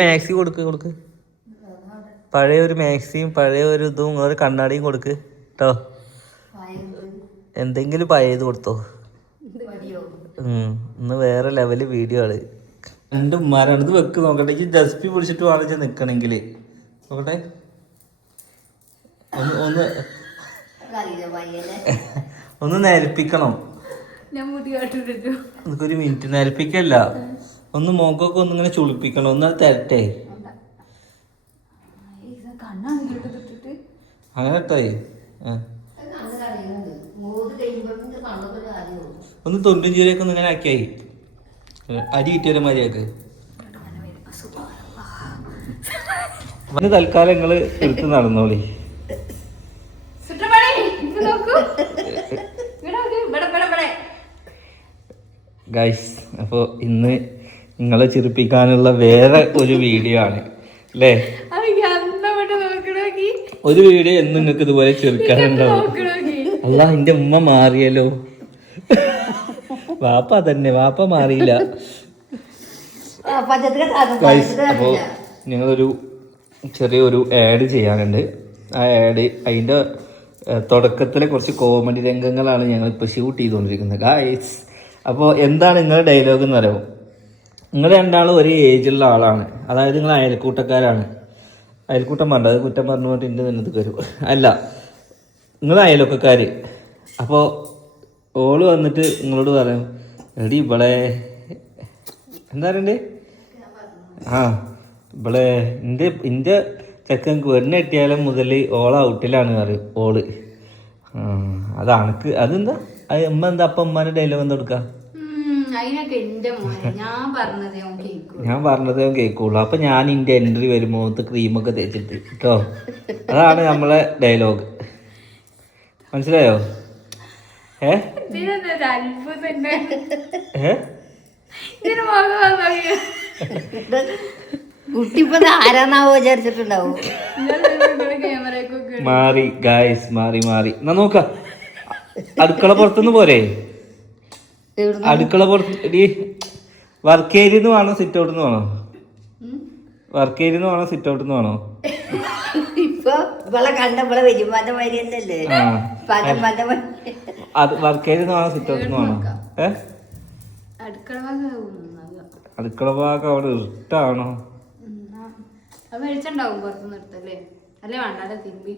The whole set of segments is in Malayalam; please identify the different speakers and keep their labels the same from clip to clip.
Speaker 1: മാക്സി കൊടുക്ക് കൊടുക്ക്. പഴയ ഒരു മാക്സിയും പഴയ ഒരു ഇതും ഒരു കണ്ണാടിയും കൊടുക്ക് കേട്ടോ എന്തെങ്കിലും പഴയത് കൊടുത്തോ. ഉം. ഇന്ന് വേറെ ലെവൽ വീഡിയോ ആണ് എന്റെ ഉമ്മാരാണ്. ഇത് വെക്ക് നോക്കട്ടെ. ഈ ജസ്പി പിടിച്ചിട്ട് വാങ്ങിച്ച് നിക്കണെങ്കിൽ. നോക്കട്ടെ. ഒന്ന് ഒന്ന്. ഒന്ന് നേരിപ്പിക്കണം.
Speaker 2: ഞാൻ മുടി കാട്ടിട്ടു
Speaker 1: ഒരു മിനിറ്റ് നേരിപ്പിക്കല്ല. ഒന്ന് മുഖമൊക്കെ ഒന്നിങ്ങനെ ചുളിപ്പിക്കണം ഒന്ന് തരട്ടെ. അങ്ങനെ ഇട്ടായി. ഒന്ന് തൊണ്ടും ചീരയൊക്കെ ഒന്ന് ഇങ്ങനെ ആക്കിയായി. അരി കിട്ടിയൊരു മര്യാദയ്ക്ക് തൽക്കാലം നിങ്ങൾ എടുത്ത് നടന്നോളി. ഗൈസ് അപ്പോൾ ഇന്ന് നിങ്ങളെ ചിരിപ്പിക്കാനുള്ള വേറെ ഒരു വീഡിയോ ആണ്. അല്ലേ ഒരു വീഡിയോ എന്നും നിങ്ങൾക്ക് ഇതുപോലെ ചെറുക്കാനുണ്ടാവും
Speaker 2: നോക്കണോക്കി
Speaker 1: അല്ല എന്റെ ഉമ്മ മാറിയല്ലോ. വാപ്പ തന്നെ വാപ്പ മാറിയില്ല. അപ്പോ അപ്പോൾ ഞങ്ങളൊരു ചെറിയൊരു ആഡ് ചെയ്യാനുണ്ട്. ആ ആഡ് അതിന്റെ തുടക്കത്തിലെ കുറച്ച് കോമഡി രംഗങ്ങളാണ് ഞങ്ങൾ ഇപ്പോൾ ഷൂട്ട് ചെയ്തുകൊണ്ടിരിക്കുന്നത് ഗായ്സ് അപ്പോൾ എന്താണ് നിങ്ങളുടെ ഡയലോഗ് എന്ന് പറയുമോ? നിങ്ങൾ രണ്ടാളും ഒരേ ഏജുള്ള ആളാണ്. അതായത് നിങ്ങൾ അയൽക്കൂട്ടക്കാരാണ്. അയൽക്കൂട്ടം പറഞ്ഞത് കുറ്റം പറഞ്ഞു കൊണ്ട് എന്റെ നിന്നത് വരും അല്ല നിങ്ങൾ അയലൊക്കെക്കാർ അപ്പോൾ ഓൾ വന്നിട്ട് നിങ്ങളോട് പറയും എടി ഇവളെ എന്താ പറയണ്ടേ? ആ ഇവളെ എന്റെ എന്റെ ചെക്കൻ വെണ്ണ എട്ടിയാലും മുതൽ ഓള ഔട്ടിലാണ് പറയും ഓൾ. അത് അണക്ക് അതെന്താ? അത് ഉമ്മ എന്താ അപ്പം ഉമ്മാന്റെ ഡയലോഗ് എന്താ കൊടുക്കുക
Speaker 2: അതിനൊക്കെ എന്റെ മോനെ ഞാൻ പറഞ്ഞത് കേൾക്കൂ
Speaker 1: ഞാൻ പറഞ്ഞതേ കേൾക്കുള്ളൂ. അപ്പൊ ഞാൻ ഇന്റെ എൻട്രി വരുമ്പോ ക്രീമൊക്കെ തേച്ചിട്ട് കേട്ടോ? അതാണ് നമ്മളെ ഡയലോഗ് മനസ്സിലായോ? ഏ?
Speaker 2: ഇതിനെന്താ ഒരു അത്ഭുതം തന്നെ?
Speaker 1: ഏ?
Speaker 2: ഇതിന് മുഖം വന്നോ?
Speaker 3: കുട്ടിപ്പത് ആരാന്നാവോ വിചാരിച്ചിട്ടുണ്ടാവും.
Speaker 2: ഇന്നലെ നിങ്ങൾ ക്യാമറയൊക്കെ ഇട്ട്
Speaker 1: മാറി ഗായ്സ് മാറി മാറി. എന്നാ നോക്ക. അടുക്കള പുറത്തുനിന്ന് പോരെ? അടുക്കള പുറത്ത് വർക്ക് ഏരിയ വേണോ സിറ്റ് ഔട്ട് വേണോ വർക്ക് ഏരിയ വേണോ സിറ്റ് ഔട്ട് വേണോ?
Speaker 3: ഇപ്പൊ ഇവളെ കണ്ട ഇവളെ വരുമാന്റെ മാതിരി തന്നെയല്ലേ
Speaker 1: ആ
Speaker 3: പലമാന്റെ മാതിരി.
Speaker 1: അത് വർക്ക് ഏരിയന്ന് വേണോ സിറ്റ് ഔട്ട് വേണോ ഏ?
Speaker 2: അടുക്കള ഭാഗം
Speaker 1: അടുക്കള ഭാഗം അവിടെ ഇട്ടാണോ
Speaker 2: അത് മേടിച്ചുണ്ടാവും പുറത്തുനിന്ന് നിർത്തല്ലേ അല്ലേ? വേണ്ട തിരുമ്പി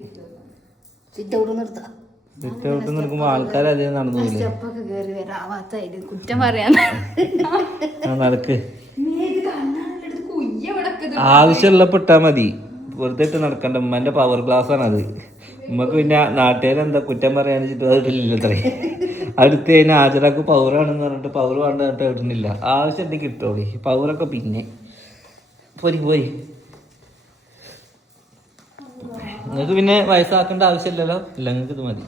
Speaker 3: സിറ്റ് ഔട്ട് നിർത്താം
Speaker 1: സിറ്റ് നിൽക്കുമ്പോ ആൾക്കാർ അധികം നടന്നു
Speaker 2: സ്റ്റെപ്പൊക്കെ കയറി വരാവാത്ത കുറ്റം പറയാൻ
Speaker 1: ആ നടക്ക്. ആവശ്യമുള്ളപ്പെട്ടാ മതി. വെറുതെ ഇട്ട് നടക്കണ്ട. ഉമ്മന്റെ പവർ ഗ്ലാസ് ആണ് അത്. ഉമ്മക്ക് പിന്നെ നാട്ടുകാരെന്താ കുറ്റം പറയാന്ന് വെച്ചിട്ട് അതിട്ടില്ല അത്രേ. അടുത്ത് കഴിഞ്ഞാൽ ഹാജരാക്ക് പവറാണെന്ന് പറഞ്ഞിട്ട് പവർ വേണ്ടിട്ടില്ല പറഞ്ഞിട്ട് ഇടുന്നില്ല. ആവശ്യം എന്തെങ്കിലും ഇട്ടോളി. പവറൊക്കെ പിന്നെ. പോരി പോയി നിങ്ങൾക്ക് പിന്നെ വയസ്സാക്കേണ്ട ആവശ്യമില്ലല്ലോ? ഇല്ല നിങ്ങൾക്ക് ഇത് മതി.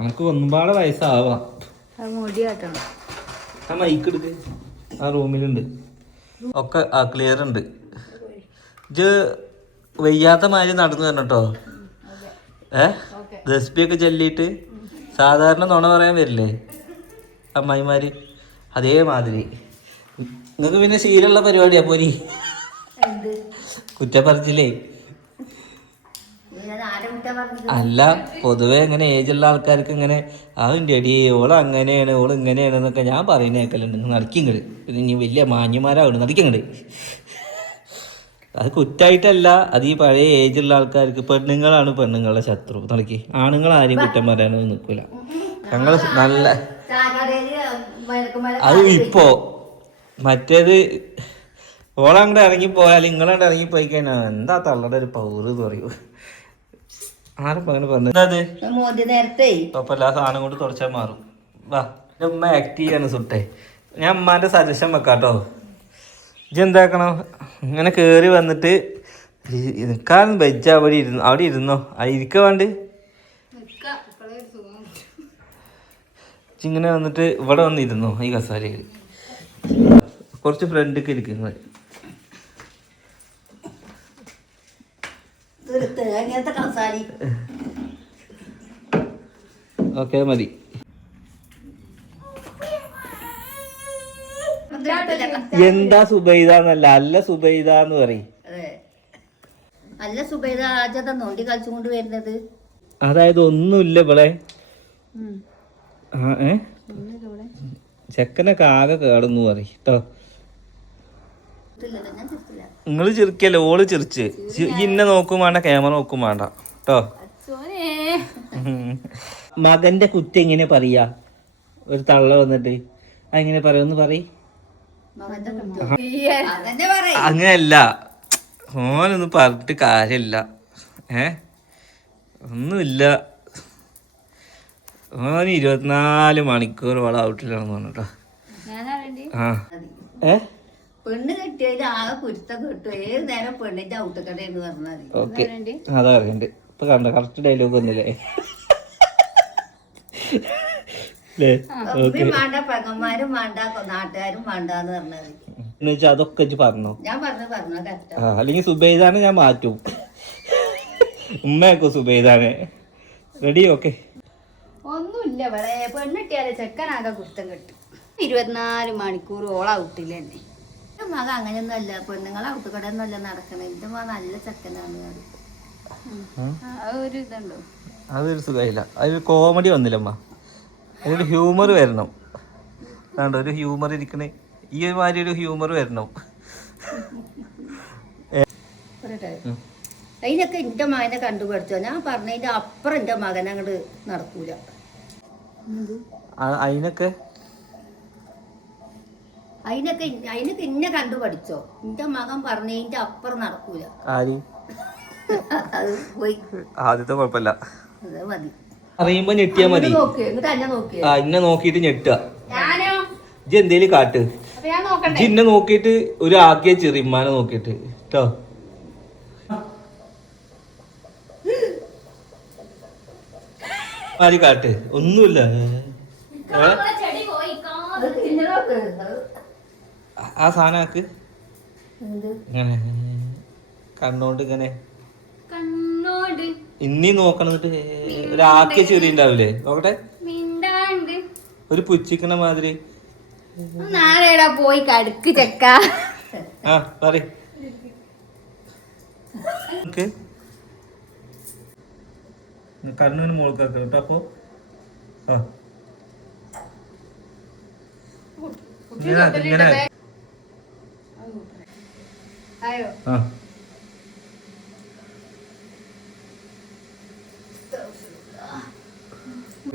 Speaker 1: നമുക്ക് ഒന്നുപാടെ വയസ്സാവാം. ആ മൈക്ക് എടുക്ക്. ആ റൂമിലുണ്ട്. ഒക്കെ ആ ക്ലിയർ ഉണ്ട്. ഇത് വയ്യാത്ത മാതിരി നടന്നു തന്നെ കേട്ടോ ഏ? ദസ്ബിയൊക്കെ ചൊല്ലിയിട്ട് സാധാരണ നുണ പറയാൻ വരില്ലേ? അമ്മായിമാര്. അതേമാതിരി. നിങ്ങൾക്ക് പിന്നെ ശീലമുള്ള പരിപാടിയാ പോരി. കുറ്റപ്പറിച്ചില്ലേ അല്ല പൊതുവെ ഇങ്ങനെ ഏജുള്ള ആൾക്കാർക്ക് ഇങ്ങനെ അതിന്റെ അടി ഓൾ അങ്ങനെയാണ് ഓൾ ഇങ്ങനെയാണ് എന്നൊക്കെ ഞാൻ പറയുന്ന കേൾക്കലുണ്ട് നടക്കിങ്ങട് പിന്നെ ഇനി വലിയ മാന്യമാരാണ് നടക്കിങ്ങട് അത് കുറ്റായിട്ടല്ല. അത് ഈ പഴയ ഏജുള്ള ആൾക്കാർക്ക് പെണ്ണുങ്ങളാണ് പെണ്ണുങ്ങളുടെ ശത്രു. നടക്കി. ആണുങ്ങൾ ആരെയും കുറ്റം പറയാനൊന്നും നിൽക്കില്ല ഞങ്ങൾ നല്ല അത് ഇപ്പോ മറ്റേത് ഓളങ്ങോട്ട് ഇറങ്ങിപ്പോയാൽ ഇറങ്ങി ഇറങ്ങിപ്പോയി കഴിഞ്ഞാൽ എന്താ തള്ളയുടെ ഒരു പൗറ് എന്ന് പറയൂ. അങ്ങനെ
Speaker 3: മോദി നേരത്തെ.
Speaker 1: സാധനം കൊണ്ട് തുടച്ചാൽ മാറും. വാ ഉമ്മ ആക്റ്റീവ് ആണ് സുട്ടെ. ഞാൻ ഉമ്മാന്റെ സജഷൻ വെക്കാട്ടോ. ഇജ് എന്താക്കണം? ഇങ്ങനെ കേറി വന്നിട്ട് നിൽക്കാൻ വെജ് അവിടെ ഇരുന്നു അവിടെ ഇരുന്നോ? ഇരിക്ക വേണ്ട. ഇങ്ങനെ വന്നിട്ട് ഇവിടെ വന്നിരുന്നോ ഈ കസാരയിൽ കുറച്ച് ഫ്രണ്ട് ഇരിക്കുന്നത് ഓക്കെ മതി. എന്താ സുബൈദ എന്നല്ല അല്ല സുബൈദ എന്ന് പറയും.
Speaker 3: അല്ല സുബൈദ ആജത നോണ്ടി കളിച്ചുകൊണ്ട് വരുന്നത്.
Speaker 1: അതായത് ഒന്നുമില്ല ഏ? ചെക്കനൊക്കെ ആകെ കേടുന്നു പറയും കേട്ടോ. നിങ്ങൾ ചിരിക്കല്ലേ ഓൾ ചിരിച്ച്. ഇന്നെ നോക്കും വേണ്ട ക്യാമറ നോക്കും വേണ്ട. കേട്ടോ മകന്റെ കുറ്റം എങ്ങനെ പറയാ. ഒരു തള്ള വന്നിട്ട്. അങ്ങനെ പറയാന്ന് പറയും.
Speaker 3: അങ്ങനല്ല.
Speaker 1: അങ്ങനെയല്ല. ഓനൊന്നും പറഞ്ഞിട്ട് കാര്യമില്ല. ഏ? ഒന്നുമില്ല. ഓന് ഇരുപത്തിനാല് മണിക്കൂർ വള ഔട്ടിലാണെന്ന് പറഞ്ഞിട്ടോ. ആ. ഏ?
Speaker 3: പെണ്ണ് കെട്ടിയതിൽ ആകെ കുരുത്തം കിട്ടും. ഏത് നേരം പെണ്ണിന്റെ ഔട്ടുകട എന്ന് പറഞ്ഞാൽ മതി.
Speaker 1: ഓക്കെ. അതാ അറിയണ്ട്. ഇപ്പൊ കണ്ട? കറക്റ്റ് ഡയലോഗ് ഒന്നില്ലേ അല്ലേ
Speaker 3: ഉമ്മയും വേണ്ട പെങ്ങന്മാരും വേണ്ട നാട്ടുകാരും വേണ്ട എന്ന് പറഞ്ഞാൽ മതി.
Speaker 1: അതൊക്കെ ഇജ്ജ് പറഞ്ഞോ?
Speaker 3: ഞാൻ പറഞ്ഞു പറഞ്ഞു കറക്റ്റാ
Speaker 1: ആ. അല്ലെങ്കിൽ സുബൈദാനെ ഞാൻ മാറ്റും. ഉമ്മയൊക്കെ സുബൈദാനെ. റെഡി ഓക്കെ
Speaker 2: ഒന്നുമില്ല ഇവിടെ പെണ്ണിട്ടിയാലേ ചെക്കനാകെ കുരുത്തം കിട്ടും. ഇരുപത്തിനാല് മണിക്കൂർ ഓളൗട്ടില്ല എന്നെ
Speaker 3: എന്റെ മകൻ അങ്ങനെയൊന്നും അല്ല പെണ്ണുങ്ങളെ ഔട്ടുകട അല്ല നടക്കണേ. എന്റെ മകൻ നല്ല ചെക്കനാണ് ഞാൻ.
Speaker 2: ഒരു ഇതുണ്ടോ?
Speaker 1: അതൊരു സുഖമില്ല. അതിൽ കോമഡി വന്നില്ലമ്മ. അതൊരു ഹ്യൂമർ വരണം. കണ്ടോ ഒരു ഹ്യൂമർ ഇരിക്കണേ. ഈ ഒരു മാതിരി ഒരു ഹ്യൂമർ വരണം.
Speaker 3: അതിനൊക്കെ എന്റെ മകനെ കണ്ടുപിടിച്ചോ ഞാൻ പറഞ്ഞതിന്റെ അപ്പുറം എന്റെ മകൻ അങ്ങോട്ട് നടക്കൂല.
Speaker 1: ആ- അതിനൊക്കെ
Speaker 3: അതിനൊക്കെ ഇന്ന- കണ്ടു പഠിച്ചോ? കണ്ടുപഠിച്ചോ എന്റെ മകൻ പറഞ്ഞതിന്റെ അപ്പുറം നടക്കൂല.
Speaker 1: ആര്?
Speaker 3: അത് പോയി.
Speaker 1: ആദ്യത്തെ കുഴപ്പമില്ല.
Speaker 3: അത് മതി.
Speaker 1: അറിയുമ്പോ ഞെട്ടിയാ മതി.
Speaker 3: നോക്ക് എന്നിട്ട് അന്നെ നോക്കിയേ
Speaker 1: ആ ഇന്നെ നോക്കിയിട്ട് ഞെട്ടുക.
Speaker 2: ഞാനോ?
Speaker 1: ഇജ്ജ് എന്തേലും കാട്ട്.
Speaker 2: അപ്പൊ ഞാൻ നോക്കണ്ടേ
Speaker 1: ഇജ്ജ് ഇന്നെ നോക്കിയിട്ട് ഒരു ആക്കിയ ചെറിയ ചെറിയമ്മാനെ നോക്കിയിട്ട്. കേട്ടോ ആര് കാട്ട്? ഒന്നുമില്ല. ഏ?
Speaker 2: ചെടി പോയി.
Speaker 3: അത് തിന്നെ നോക്ക്. അത്
Speaker 1: ആ സാധനം ആക്ക്? ഇങ്ങനെ. കണ്ണോണ്ട് ഇങ്ങനെ. ഇനി നോക്കണിട്ട് ഒരാക്കി ചെറിയ ഉണ്ടാവില്ലേ? നോക്കട്ടെ. ഒരു പുച്ചിക്കണ മാതിരി.
Speaker 2: നാളെടാ പോയി കടുക്ക് ചെക്ക?
Speaker 1: ആ പറ കണ്ണിന് മോൾക്കാക്ക കേട്ടോ അപ്പൊ. ആ. ഇങ്ങനെ ആക്ക്, ഇങ്ങനെ ആക്ക്.
Speaker 2: ആയോ
Speaker 1: ആ.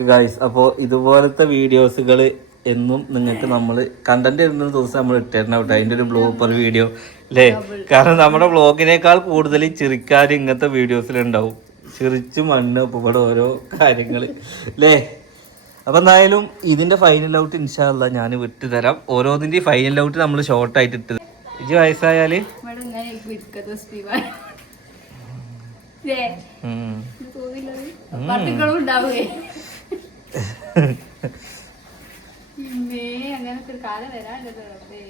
Speaker 1: ഗൈസ് അപ്പോൾ ഇതുപോലത്തെ വീഡിയോസുകൾ എന്നും നിങ്ങൾക്ക് നമ്മൾ കണ്ടന്റ് ഇരുന്ന ദിവസം നമ്മൾ ഇട്ടിരുന്ന കേട്ടോ. അതിന്റെ ഒരു ബ്ലോപ്പർ വീഡിയോ അല്ലേ കാരണം നമ്മുടെ ബ്ലോഗിനേക്കാൾ കൂടുതൽ ചിരിക്കാൻ ഇങ്ങനത്തെ വീഡിയോസിലുണ്ടാവും ചിരിച്ചു മണ്ണ് ഇപ്പോൾ ഇവിടെ ഓരോ കാര്യങ്ങൾ അല്ലേ അപ്പം എന്തായാലും ഇതിന്റെ ഫൈനൽ ഔട്ട് ഇൻഷാല്ല ഞാൻ വിട്ടുതരാം. ഓരോന്നിന്റെയും ഫൈനൽ ഔട്ട് നമ്മൾ ഷോർട്ടായിട്ട് ഇട്ട് ഇജ് വയസ്സായാൽ?
Speaker 2: അങ്ങനത്തെ ഒരു കാലം വരാണ്ടത്
Speaker 1: ഓക്കെ.